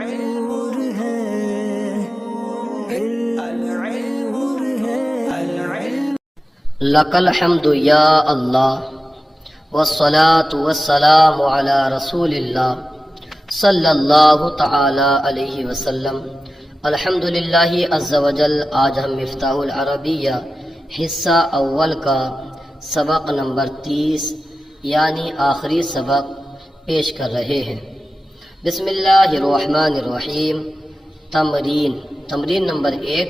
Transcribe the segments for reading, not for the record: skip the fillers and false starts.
نور ہے نور ہے لک الحمد یا اللہ والصلاة والسلام علی رسول اللہ صلی اللہ تعالی علیہ وسلم۔ الحمدللہ عز و جل۔ آج ہم مفتاح العربیہ حصہ اول کا سبق نمبر 30 یعنی آخری سبق پیش کر رہے ہیں۔ بسم اللہ الرحمن الرحیم۔ تمرین نمبر 1۔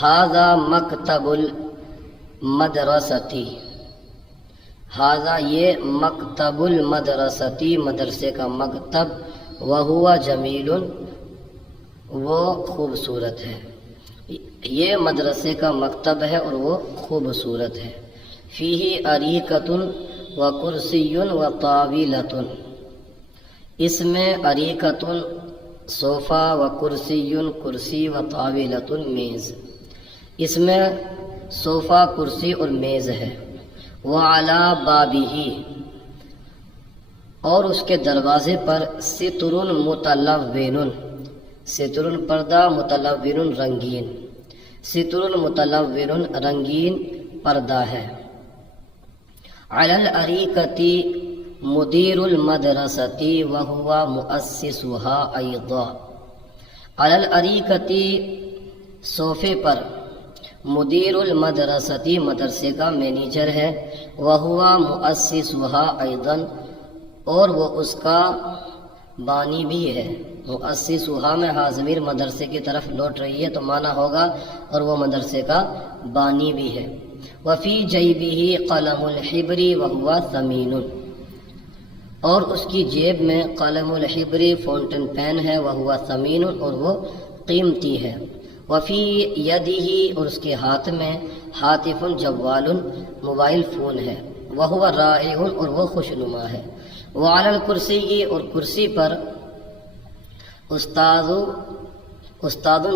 ھذا مکتب المدرستی۔ ھذا یہ مکتب المدرستی مدرسے کا مکتب، وہو جمیل وہ خوبصورت ہے۔ یہ مدرسے کا مکتب ہے اور وہ خوبصورت ہے۔ فیہ اریکۃ و کرسی و طاولۃ۔ اس میں اریکۃ صوفہ و کرسی کرسی و طاولۃ میز۔ اس میں صوفہ کرسی اور میز ہے۔ وعلی بابہ اور اس کے دروازے پر ستر متلون، ستر پردہ، متلون رنگین، ستر متلون رنگین پردہ ہے۔ علی الاریکۃ مدیر المدرسۃ وہو مؤسسها ایضا۔ علی الاریکۃ صوفے پر مدیر المدرستی مدرسے کا مینیجر ہے، وہو مؤسسها ایضا اور وہ اس کا بانی بھی ہے۔ مؤسسها میں ہا ضمیر مدرسے کی طرف لوٹ رہی ہے تو معنی ہوگا اور وہ مدرسے کا بانی بھی ہے۔ وفی جیبہ قلم الحبر وہو ثمین اور اس کی جیب میں قلم الحبر فاؤنٹن پین ہے، وہو ثمین اور وہ قیمتی ہے۔ وفی یدہ اور اس کے ہاتھ میں ہاتف جوال موبائل فون ہے، وہو رائع اور وہ خوشنما ہے۔ وعلی الکرسی اور کرسی پر استاد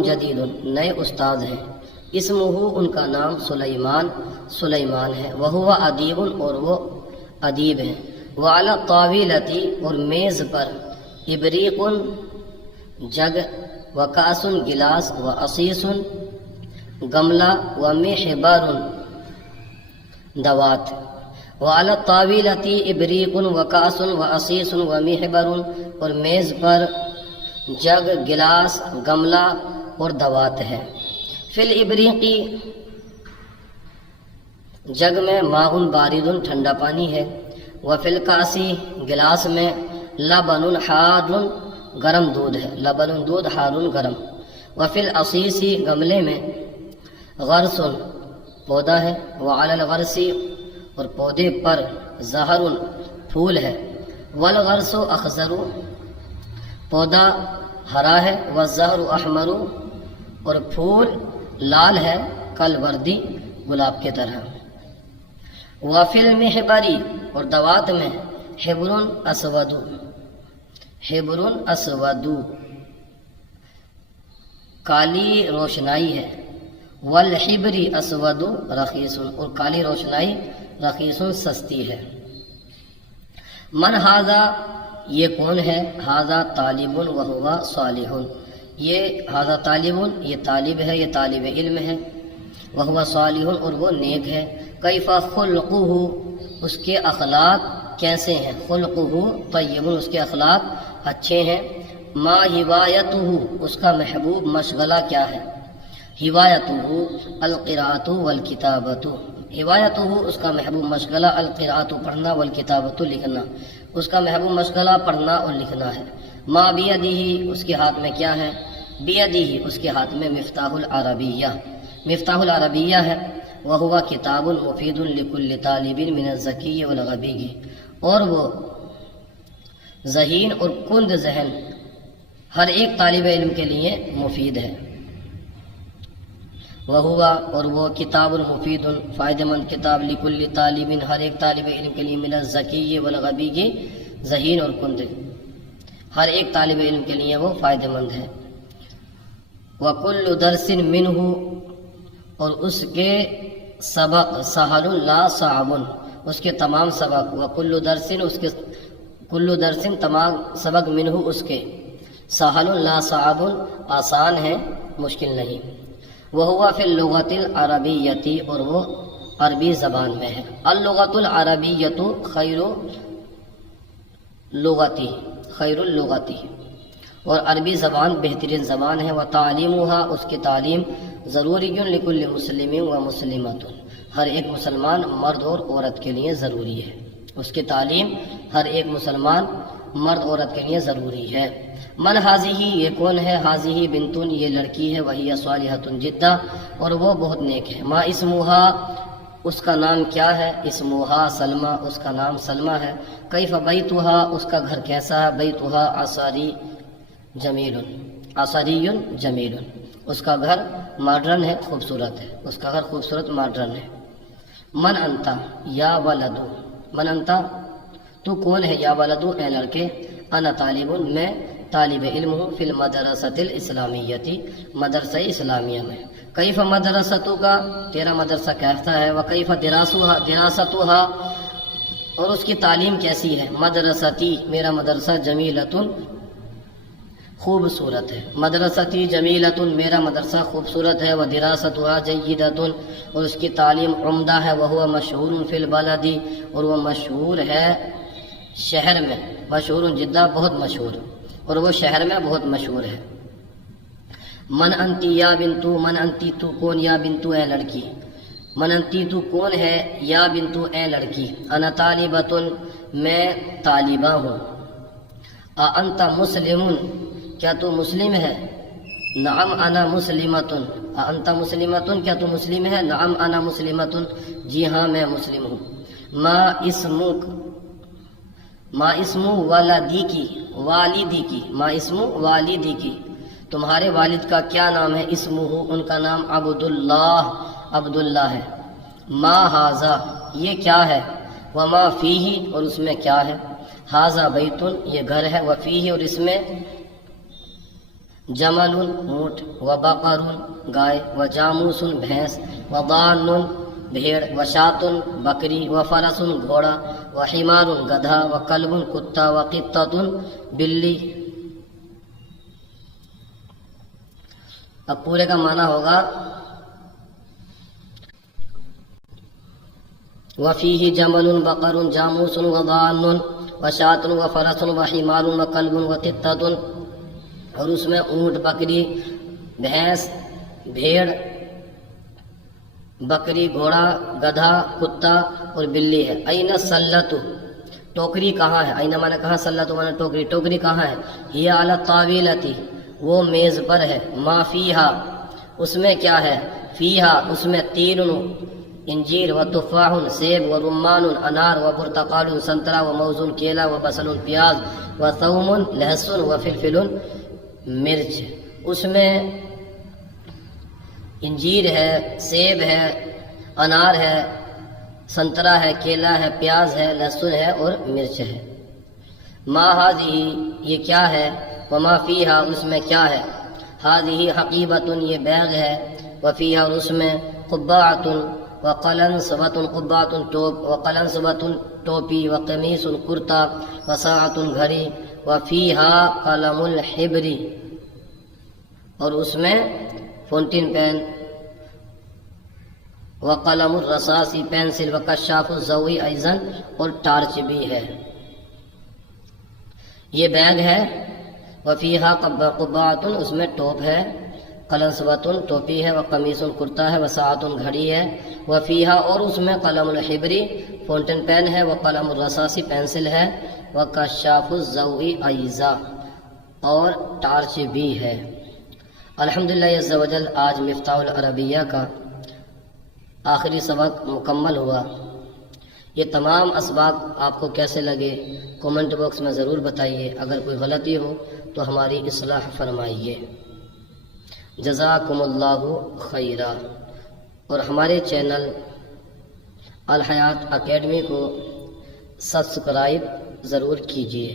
جدید نئے استاد ہیں، اسمہ ان کا نام سلیمان ہے، وہو ادیب اور وہ ادیب ہیں۔ وعلی الطاولۃ اور میز پر ابریق جگ وکاس گلاس وعصیص گملہ ومحبر دوات۔ وعلی الطاولۃ ابریق وکاس وعصیص ومحبر اور میز پر جگ، گلاس، گملہ اور دوات ہے۔ فی الابریق جگ میں ماء بارد ٹھنڈا پانی ہے، وفی الکاس گلاس میں لبن حار گرم دودھ ہے، لبن دودھ، حار گرم۔ وفی العصیص گملے میں غرس پودا ہے، وعلی الغرس اور پودے پر زہر پھول ہے، والغرس اخضر پودا ہرا ہے، والزہر احمر اور پھول لال ہے، کالوردی گلاب کی طرح۔ وفی المحبر اور دوات میں حبر اسود، حبر اسود کالی روشنائی ہے، والحبر اسود رخیص اور کالی روشنائی رخیص سستی ہے۔ من ھذا یہ کون ہے؟ ھذا طالب وہو صالح یہ ھذا طالب یہ طالب ہے، یہ طالب علم ہے، وہو صالح اور وہ نیک ہے۔ کیف خلقہ اس کے اخلاق کیسے ہیں؟ خلقہ طیب اس کے اخلاق اچھے ہیں۔ ما ہوایتہ اس کا محبوب مشغلہ کیا ہے؟ ہوایتہ القراءۃ والکتابۃ، ہوایتہ اس کا محبوب مشغلہ القراءۃ پڑھنا، والکتابۃ لکھنا، اس کا محبوب مشغلہ پڑھنا اور لکھنا ہے۔ ما بیدہ اس کے ہاتھ میں کیا ہے؟ بیدہ اس کے ہاتھ میں مفتاح العربیہ، مفتاح العربیہ ہے، وہو کتاب مفید لکل طالب من الذکی والغبی اور وہ ذہین اور کند ذہن ہر ایک طالب علم کے لیے مفید ہے۔ وہو اور وہ کتاب مفید فائدہ مند کتاب لکل طالب ہر ایک طالب علم کے لیے من الذکی والغبی ذہین اور کند ہر ایک طالب علم کے لیے وہ فائدہ مند ہے۔ وکل درس منہ اور اس کے سبق سہل لا صعب اس کے تمام سبق، وکل درس اس کے کل درس تمام سبق منہ اس کے سہل لا صعب، آسان ہے مشکل نہیں. وہوا فی اللغۃ العربیۃ، اور وہ عربی زبان میں ہے. اللغۃ العربیۃ خیر لغتی، خیر اللغتی، اور عربی زبان بہترین زبان ہے. وتعلیمها، اس کی تعلیم ضروری لکل مسلم و مسلمۃ، ہر ایک مسلمان مرد اور عورت کے لیے ضروری ہے. اس کی تعلیم ہر ایک مسلمان مرد عورت کے لیے ضروری ہے. من حاضی، یہ کون ہے؟ حاضی بنتن، یہ لڑکی ہے. وہی صالحۃ جدہ، اور وہ بہت نیک ہے. ما اسمہا، اس کا نام کیا ہے؟ اسمہا سلمہ، اس کا نام سلمہ ہے. کیف بیتہا، اس کا گھر کیسا ہے؟ بیتہا عصری جمیل، عصری جمیل، اس کا گھر ماڈرن ہے، خوبصورت ہے. اس کا گھر خوبصورت ماڈرن ہے. من انتا یا ولدو، من انتا تو کون ہے؟ یا ولدو، اے لڑکے. انا طالب، میں طالب علم ہوں. فی المدرسۃ الاسلامیتی، مدرسہ اسلامیہ میں. کیف مدرسۃ کا، تیرا مدرسہ کیسا ہے؟ وکیف دراستها، اور اس کی تعلیم کیسی ہے؟ مدرستی، میرا مدرسہ جمیلۃ، خوبصورت ہے. مدرستی جمیلۃ، میرا مدرسہ خوبصورت ہے. ودراستها جیدۃ، اور اس کی تعلیم عمدہ ہے. وہو مشہور فی البلد، اور وہ مشہور ہے شہر میں. مشہور جدہ، بہت مشہور، اور وہ شہر میں بہت مشہور ہے. من انتی یا بنتو، من انتی تو کون؟ یا بنتو، اے لڑکی. من انتی تو کون ہے؟ یا بنتو، اے لڑکی. انا طالبۃ، میں طالبہ ہوں. انت مسلم، کیا تو مسلم ہے؟ نعم انا مسلمۃ. انت مسلمۃ، کیا تو مسلم ہے؟ نعم انا مسلمۃ، جی ہاں میں مسلم ہوں. ما اسمک، ما اسم والدی کی، والدی کی، ما اسم والدی کی، تمہارے والد کا کیا نام ہے؟ اسمہ، ان کا نام عبداللہ، عبداللہ ہے. ما ھذا، یہ کیا ہے؟ وما فیہ، اور اس میں کیا ہے؟ ھذا بیت، یہ گھر ہے. وفیہ، اور اس میں جمل، اونٹ. وبقر، گائے. وجاموس، بھینس. وضان، بھیڑ. وشاۃ، بکری. وفرس، گھوڑا. وحمار، گدھا. وکلب، کتا. وقطۃ، بلی. اب پورے کا معنی ہوگا وفیہ جمل بقر جاموس وضان وشاۃ وفرس وحمار وکلب وقطۃ، اور اس میں اونٹ، بکری، بھینس، بھیڑ، بکری، گھوڑا، گدھا، کتا اور بلی ہے. این السلۃ، ٹوکری کہاں ہے؟ این مانے کہاں، سلۃ مانے ٹوکری. ٹوکری کہاں ہے؟ ہی علی الطاولۃ، وہ میز پر ہے. ما فیہا، اس میں کیا ہے؟ فیہا، اس میں تین، انجیر. و تفاح، سیب. و رمان، انار. و برتقال، سنترا. و موز، کیلا. و بصل، پیاز. و ثوم، لہسن. و فلفل، مرچ. اس میں انجیر ہے، سیب ہے، انار ہے، سنترا ہے، کیلا ہے، پیاز ہے، لہسن ہے اور مرچ ہے. ما ھذہ، یہ کیا ہے؟ وما فیہا، اس میں کیا ہے؟ ھذہ حقیبۃ، یہ بیگ ہے. وفیہا، اور اس میں قبعۃ وقلنسبۃ، قبعۃ ٹوپ. وقلنسبۃ ٹوپی. وقمیص کرتا. وساعۃ گھڑی. وفیہا قلم الحبر، اور اس میں فونٹین پین. وقلم الرصاص، پینسل. وکشاف الضوء ایضاً، اور ٹارچ بھی ہے. یہ بیگ ہے. وفیہا قبعۃ، اس میں ٹوپ ہے. قلنسبۃ، ٹوپی ہے. وقمیص، کرتا ہے. وساعۃ، گھڑی ہے. وفیہا، اور اس میں قلم الحبر، فونٹین پین ہے. وقلم الرصاص، پینسل ہے. وکشاف الضوء ایضاً، اور ٹارچ بھی ہے. الحمدللہ عز و جل، آج مفتاح العربیہ کا آخری سبق مکمل ہوا. یہ تمام اسباق آپ کو کیسے لگے کومنٹ باکس میں ضرور بتائیے. اگر کوئی غلطی ہو تو ہماری اصلاح فرمائیے. جزاکم اللہ خیرا. اور ہمارے چینل الحیات اکیڈمی کو سبسکرائب ضرور کیجیے.